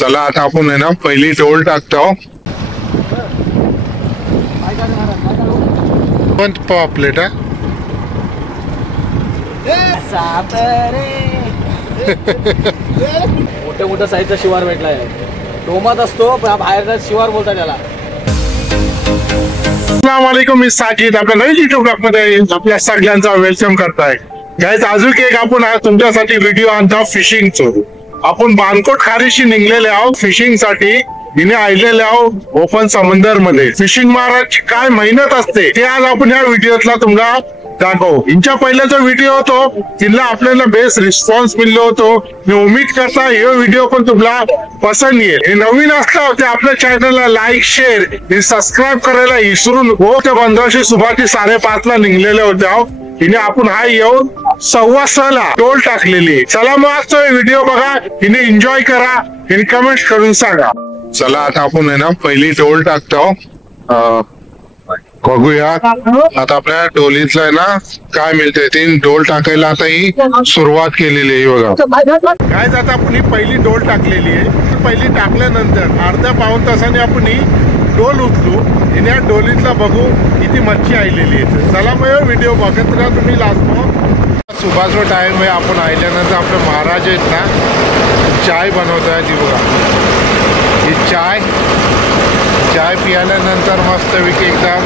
चला आता आपण आहे ना पहिली टोल टाकतो. पण पापलेट मोठ्या मोठ्या साईजचा शिवार भेटलाय. डोमात असतो बाहेरचा शिवार बोलतात त्याला. अस्सलाम वालेकुम, मी साजिद आपल्या नवीन युट्यूब ब्लॉग मध्ये आपल्या सगळ्यांचा वेलकम करताय. गाइस अजून एक आपण तुमच्यासाठी व्हिडिओ आणतो फिशिंगचो. आपण बानकोट खारीशी निघलेले आहोत फिशिंग साठी. हिने आलेले आहोत ओपन समंदर मध्ये. फिशिंग मारायची काय मेहनत असते ते आज आपण या व्हिडिओतला तुम्हाला दाखवू. इंच्या पहिल्याचा व्हिडिओ होतो तिला आपल्याला बेस्ट रिस्पॉन्स मिळलो होतो. मी उम्मीद करता हे व्हिडिओ पण तुम्हाला पसंत येईल. हे नवीन असता ते आपल्या चॅनलला लाईक शेअर आणि सबस्क्राईब करायला विसरून हो. त्या बंदराशी सुभाची 5:30 ला निघलेले होते आहोत. हिने आपण हा येऊन 6:15 ला टोल टाकलेली. चला मग आज तो व्हिडिओ बघा, हिने एन्जॉय करा आणि कमेंट करून सांगा. चला आता आपण आहे ना पहिली टोल टाकतो. बघूया आता आपल्या टोलीतला आहे ना काय मिळते. 3 टोल टाकायला आता ही सुरुवात केलेली आहे बघा. काय आता आपण ही पहिली टोल टाकलेली आहे. पहिली टाकल्यानंतर अर्धा पाऊण तासाने आपण ही टोल उचलू आणि या टोलीतला बघू किती मच्छी आलेली आहे. चला मग व्हिडिओ बघत राहा तुम्ही लास्ट. सुभाषचा टाइम आहे. आपण आल्यानंतर आपले महाराज आहेत ना चाय बनवत आहे. ती बघा ही चाय पिल्यानंतर मस्तपैकी एकदम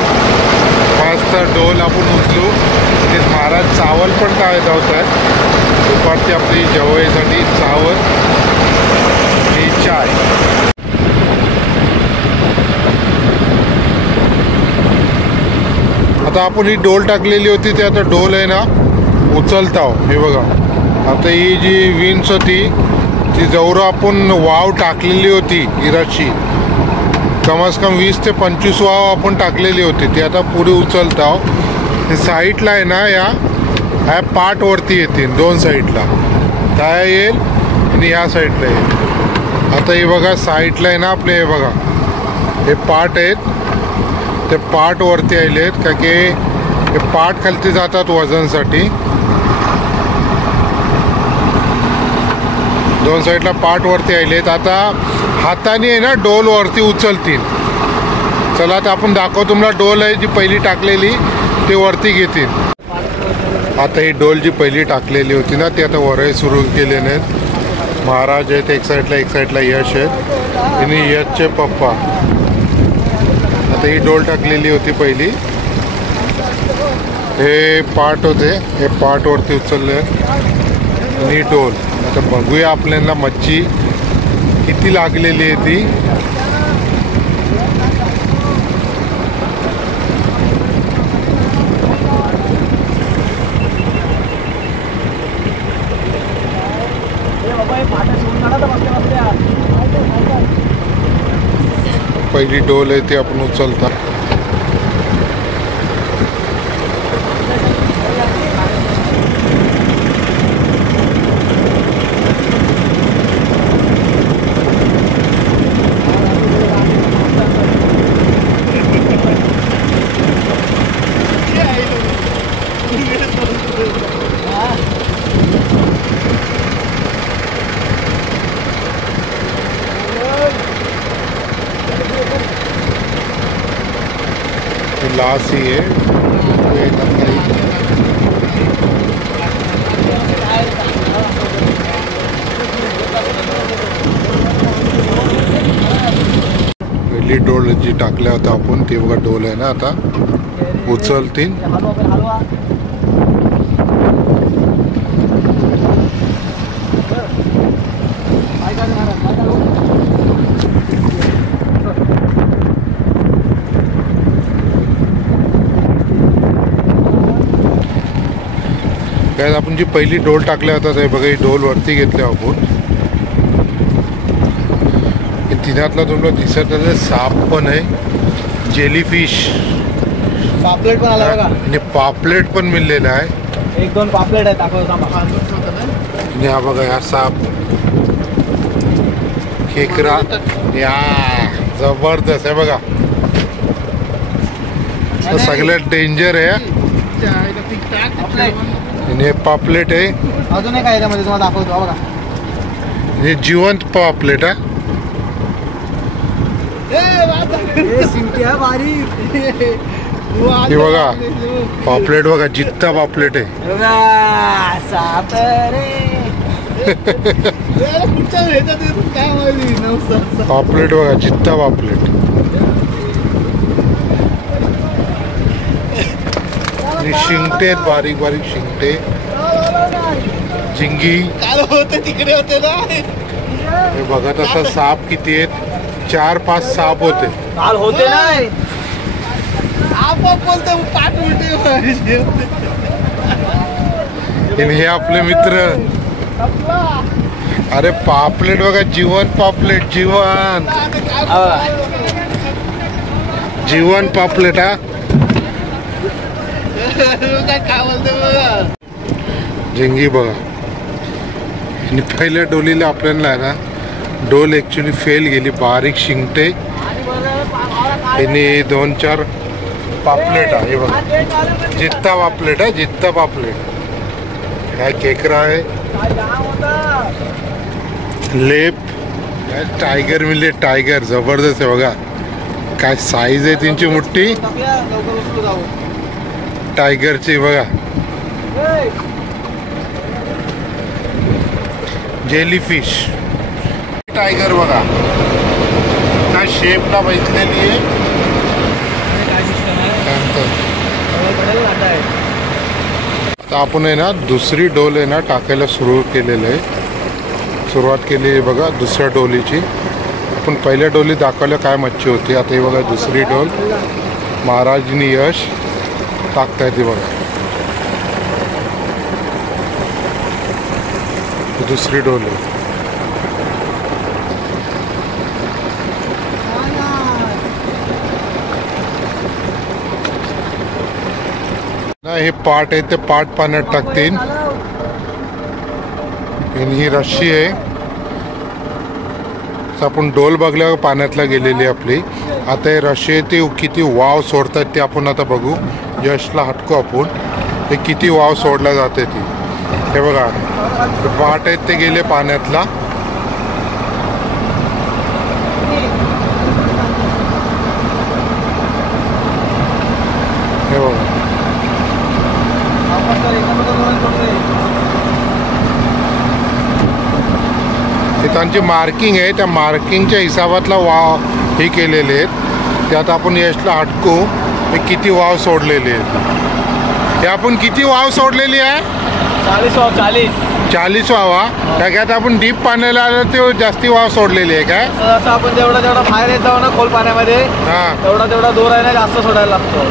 मस्त डोल आपण उचलू. ते महाराज चावल पण काय जात आहे. दुपारची आपली जेवणासाठी चावल ही चाय. आता आपण ही डोल टाकलेली होती ते आता डोल आहे ना उचलत आहो. हे बघा आता ही जी विंच होती ती जवळ आपण वाव टाकलेली होती इराची. कमस कम 20 ते 25 वाव आपण टाकलेली होती. ती आता पुढे उचलत आहो. साईडला आहे ना ह्या पाटवरती येतील 2 साईडला काय येईल आणि या साईडला येईल. आता हे बघा साईडला आहे ना आपले हे बघा हे पाट आहेत. ते पाट वरती आलेत का की हे पाट खालती जातात वजनसाठी. 2 साईडला पाट वरती आलेत. आता हाताने आहे ना डोल वरती उचलतील. चला आता आपण दाखवतो तुम्हाला. डोल आहे जी पहिली टाकलेली ते वरती घेतील. आता ही डोल जी पहिली टाकलेली होती ना ती आता वरही सुरू केले नाहीत. महाराज आहेत एक साईडला यश आहेत आणि यशचे पप्पा. आता ही डोल टाकलेली होती पहिली. हे पाट होते हे पाट वरती उचलले आणि डोल. आता बघूया आपल्याला मच्छी किती लागलेली आहे ती. पहिली डोल आहे ती आपण उचलता. लास्ट ही है पहिली डोल जी टाकल्या होता आपण ते बघा डोल आहे ना आता उचलतील. काय आपण जी पहिली डोल टाकल्या होता ते बघा ही डोल वरती घेतल्या आपण. तिन्यातला तुम्हाला दिसत आहे साप पण आहे, जेलीफिश, पापलेट पण आला बघा आणि पापलेट पण मिळलेला आहे. 1-2 पापलेट आहेत दाखवतो. आणि हा बघा हा साप खेकरा या जबरदस्त आहे बघा. सगळ्यात डेंजर आहे. आणि पापलेट आहे. अजून एक आहे त्यामध्ये तुम्हाला दाखवतो बघा. हे जिवंत पापलेट आहे. हे बघा पापलेट बघा, जित्ता पापलेट आहे. पापलेट बघा, जित्ता पापलेट. शिंगटे आहेत, बारीक बारीक शिंगटे. झिंगी तिकडे होते ना. हे बघा तसा साप किती आहेत, 4-5 साप होते. काल होते नाही. बोलतो पाठ उलटे. हे आपले मित्र. अरे पापलेट बघा, जीवन पापलेट, जीवन जीवन पापलेट. हा काय बोलतो बघा. झिंगी बघा. आणि पहिल्या डोलीला आपल्याला आहे ना, डोल ॲक्च्युली फेल गेली. बारीक शिंगटे आणि 2-4 पापलेट आहे. बघा जित्ता पापलेट आहे, जित्ता पापलेट. काय केकरा आहे, लेप. टायगर मिले, टायगर जबरदस्त आहे. बघा काय साईज आहे त्यांची मोठी टायगरची. बघा जेलीफिश. टायगर बघा काय शेपला बसलेली आहे. आता आपण आहे ना दुसरी डोल आहे ना टाकायला सुरुवात केलेली आहे. बघा दुसऱ्या डोलीची. आपण पहिल्या डोली दाखवल्या काय मच्छी होती. आता हे बघा दुसरी डोल महाराजनी यश टाकता येते. बघा दुसरी डोल आहे. हे पाट आहे ते पाट पाण्यात टाकतील. आणि ही रशी आहे. आपण डोल बघल्यावर पाण्यातला गेलेली आपली. आता हे रशी आहे ते किती वाव सोडतात ते आपण आता बघू. यशला हटको आपण, ते किती वाव सोडला जाते ती. हे बघा पाट आहेत ते गेले पाण्यातला. हे बघा त्यांची मार्किंग आहे, त्या मार्किंगच्या हिसाबातला वाव हे केलेले आहेत. त्यात आपण यशला हटकू हे किती वाव सोडलेले आहेत. हे आपण किती वाव सोडलेली आहे, 40 वावा. त्याच्यात आपण डीप पाण्याला आलं ते जास्ती वाव सोडलेली आहे काय. असं आपण जेवढा बाहेर येत जाऊ ना खोल पाण्यामध्ये, तेवढा दूर आहे ना जास्त सोडायला लागतो.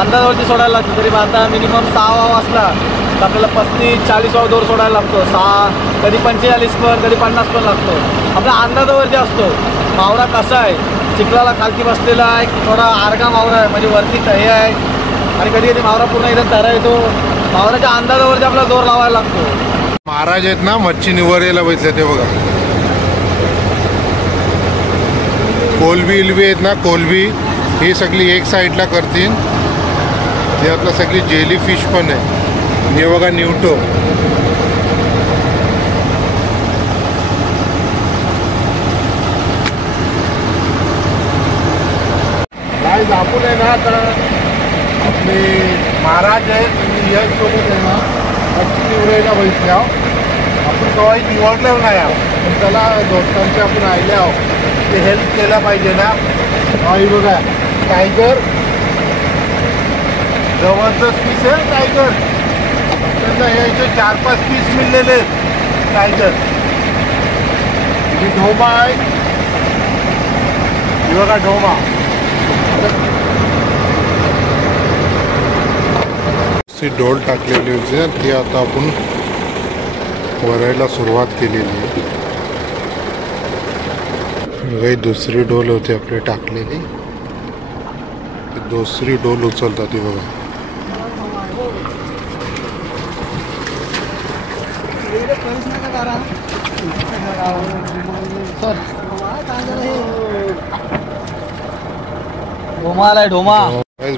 अंदाजावरती सोडायला लागतो. तरी आता मिनिमम 6 वाव असला तर आपल्याला 35-40 वाव दूर सोडायला लागतो. 6 कधी 45 पण कधी 50 पण लागतो. आपल्या अंदाजावरती असतो. मावरा कसा आहे, चिखलाला खालती बसलेला आहे की थोडा आरगा मावरा आहे, म्हणजे वरती हे आहे. आणि कधी कधी मावरा पूर्ण एकदम तरा येतो. मावराच्या अंदाजावरती आपल्याला दोर लावायला लागतो. महाराज आहेत ना मच्छी निवरायला बसले ते बघा. कोलबी इलबी आहेत ना, कोलबी ही सगळी एक साईडला करतील. त्यातला सगळी जेली फिश पण आहे. हे बघा न्यूटो. आपण आहे ना आता आपले महाराज आहेत यश सोबत आहे ना मच्छी निवडायला बसले आहो. आपण केव्हाही निवडलेलं नाही आहोत, पण त्याला दोस्तांचे आपण आले आहोत, ते हेल्प केलं पाहिजे ना. ही बघा टायगर, जबरदस्त पीस आहे टायगर. त्यांना हे इथे 4-5 पीस मिळलेले आहेत टायगर. ही ढोमा आहे, ही बघा ढोमा. डोल टाकलेली होती ना ती आता आपण वरायला सुरुवात केलेली आहे. काही दुसरी डोल होती आपली टाकलेली, दुसरी डोल उचलतात ती बघा. ढोमा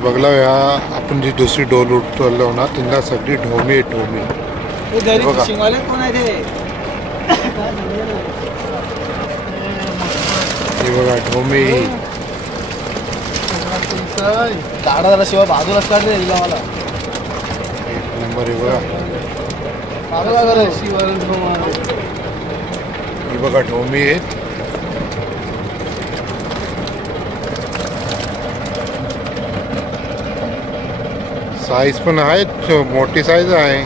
बघला या आपण जी दुसरी डोल उचललो ना त्यांना सगळी ढोमी ढोमी. हे बघा ढोमी. काढा जरा शिवाय बाजूलाच काढ रे हिला मला. एक नंबर आहे बघा. बाजूला कर रे. ही बघा ढोमी आहेत. साईज पण आहेत, मोठी साईज आहे.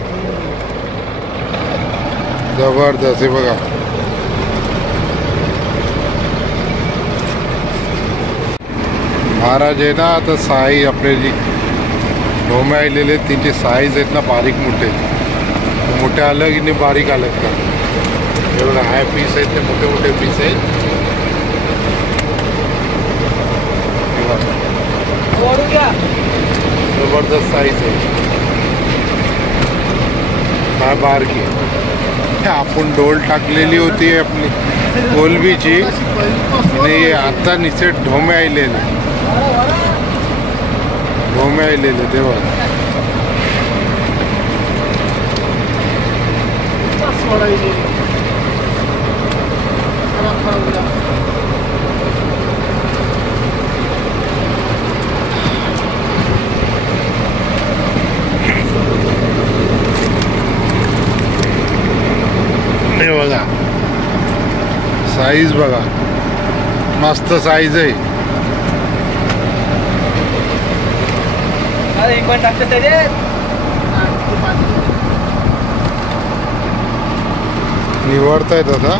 जबरदस्त आहे बघा. महाराज आहे ना, आता साई आपले जी ढोमे आलेले त्यांची साईज आहेत ना बारीक मोठे अलग आणि बारीक अलग का एवढं हाय पीस आहेत ते मोठे पीस आहेत. जबरदस्त साईज आहे. काय बारकी आपण डोल टाकलेली होती आपली कोलबीची आणि आता निचे ढोमे आलेले तेव्हा बघा साईज बघा मस्त साईज आहे. निवडतायत आता.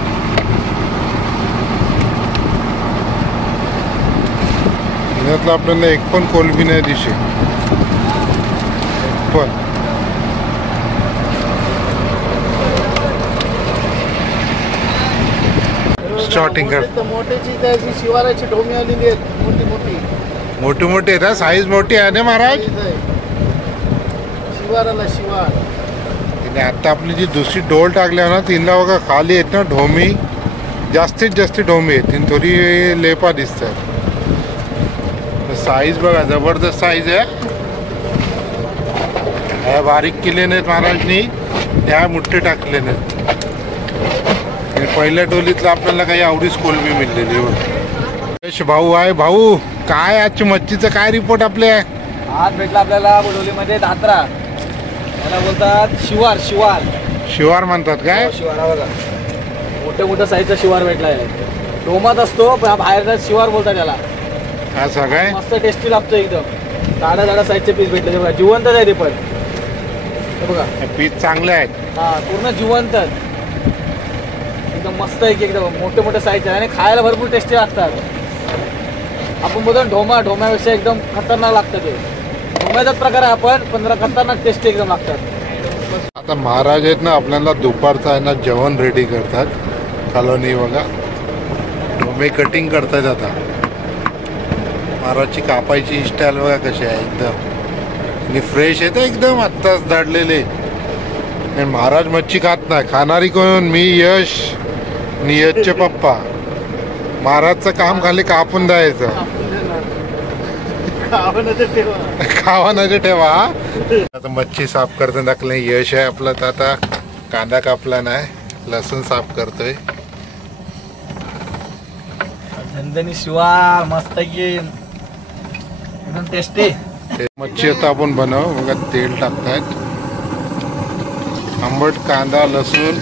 यातलं आपल्याला एक पण कोलबी नाही दिसे पण. शॉर्टिंग कर. मोठीची शिवाराची ढोमी आलेली आहेत. मोठी आहेत. साईज मोठी आहे ना महाराज. शिवाराला शिवार. आता आपली जी दुसरी डोल टाकल्या ना तिला बघा खाली आहेत ना ढोमी जास्तीत जास्त ढोमी आहेत. तीन थोडी लेपा दिसतात. साईज बघा जबरदस्त साईज आहे. ह्या बारीक केले नाहीत महाराजनी, त्या मोठे टाकले नाहीत. पहिल्या डोलीतलं आपल्याला काही आवडीच कोलबी मिळलेली. यश भाऊ आहे. भाऊ काय आजची मच्छीचं काय रिपोर्ट आपल्या? आज भेटला आपल्याला बोडोलीमध्ये दात्रा. त्याला बोलतात शिवार म्हणतात काय? शिवार हा बघा मोठ्या साईजचा शिवार भेटलाय. डोमात असतो पण बाहेरचा शिवार बोलतात त्याला. असं काय? मस्त टेस्टी लागतो एकदम. जाडा साईजचे पीस भेटले. बघा जिवंत आहे ते पण. बघा पीस चांगले आहेत. हा पूर्ण जिवंत एकदम मस्त आहे की एकदम मोठे साईज आहे आणि खायला भरपूर टेस्टी लागतात. आपण बोलतो ढोम्यापेक्षा एकदम खतरनाक लागतं ते. ढोम्याचाच प्रकार आहे पण जरा खतरनाक टेस्टी एकदम लागतात. आता महाराज आहेत ना आपल्याला दुपारचं आहे ना जेवण रेडी करतात. कॉलोनी बघा ढोमे कटिंग करतात. आता महाराजची कापायची स्टाईल बघा कशी आहे एकदम आणि फ्रेश आहे एकदम आत्ताच दाडलेले. आणि महाराज मच्छी खात नाही. खाणारी कोण? मी, यश आणि यशचे पप्पा. महाराजचं काम खाली कापून द्यायचं. खावानाचे ठेवा. आता मच्छी साफ करताना दाखले यश आहे आपला. तर आता कांदा कापला नाही, लसूण साफ करतोय. झणझणी शिवार मस्त की एकदम टेस्टी. मच्छी आता आपण बनव बघा. तेल टाकतायत. आंबट कांदा लसूण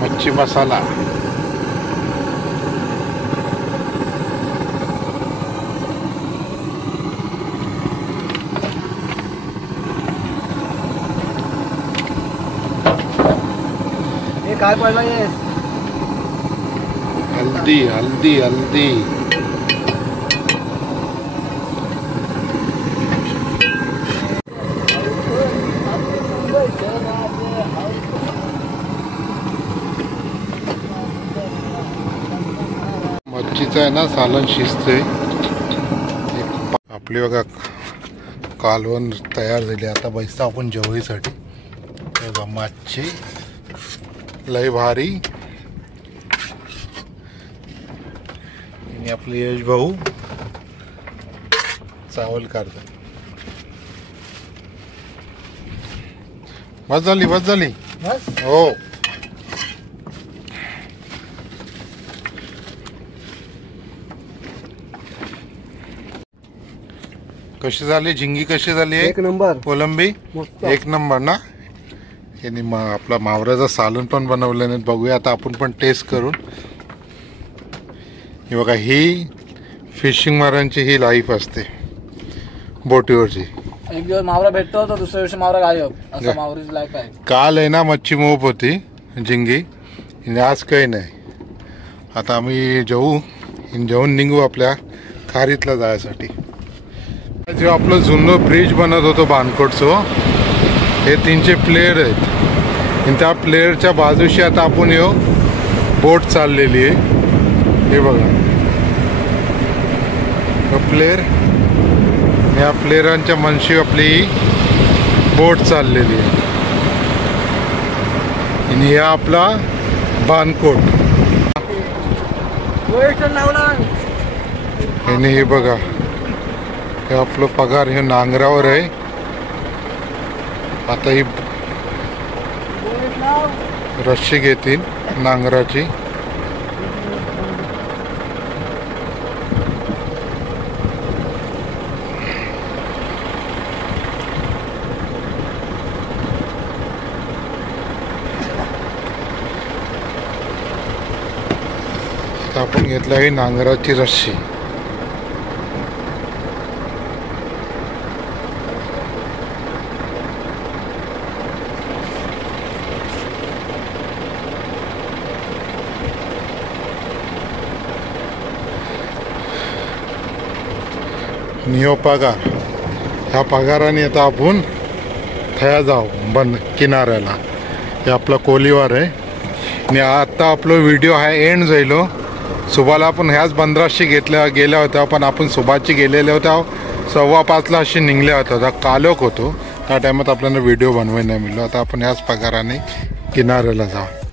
मच्छी मसाला. हे काय पडलं हे? हल्दी. मच्छीचं आहे ना सालन शिजते. आपली बघा कालवण तयार झाली. आता बसता आपण जेवणीसाठी. बघा मच्छी लय भारी. आणि आपले यश भाऊ चावल काढतात. बस झाली. हो कशी झाली झिंगी, कशी झाली एक नंबर कोलंबी? मस्त. एक नंबर ना. यांनी आपला मावऱ्याचा सालन पण बनवलं नाही. बघूया आता आपण पण टेस्ट करून. हे बघा, ही फिशिंग मारांची ही लाईफ असते बोटीवरची. एक दिवस मावरा भेटतो तर दुसऱ्या दिवशी मावरा गायब, असं मावरीची लाईफ आहे. काल आहे ना मच्छी मोप होती झिंगी, आणि आज काही नाही. आता आम्ही जेवून निघू आपल्या खारीतला जायसाठी. जेव्हा आपलं जुनं ब्रिज बनत होतं बानकोटचं, हे 300 प्लेयर आहेत आणि त्या प्लेयरच्या बाजूशी आता आपण बोट चाललेली आहे. हे बघा प्लेयर, या प्लेयरांच्या मनशी आपली बोट चाललेली आहे. आणि हा आपला बानकोट. आणि हे बघा, हे आपलं पगार हे नांगरावर आहे. आता ही रस्सी घेतील नांगराची. आपण घेतला ही नांगराची रस्सी. नियो पगार, ह्या पगाराने आता आपण थया जाऊ बंद किनाऱ्याला. हे आपला कोलीवार आहे. आणि आता आपलं व्हिडिओ हा एंड जाईल. सुबाला आपण ह्याच बंदराशी गेल्या होत्या, पण आपण सुबाची गेलेल्या होत्या 5:15 अशी निघल्या होत्या. कालोख होतो त्या टायमात आपल्याला व्हिडिओ बनवायला नाही मिळालं. आता आपण ह्याच पगाराने किनाऱ्याला जाऊ.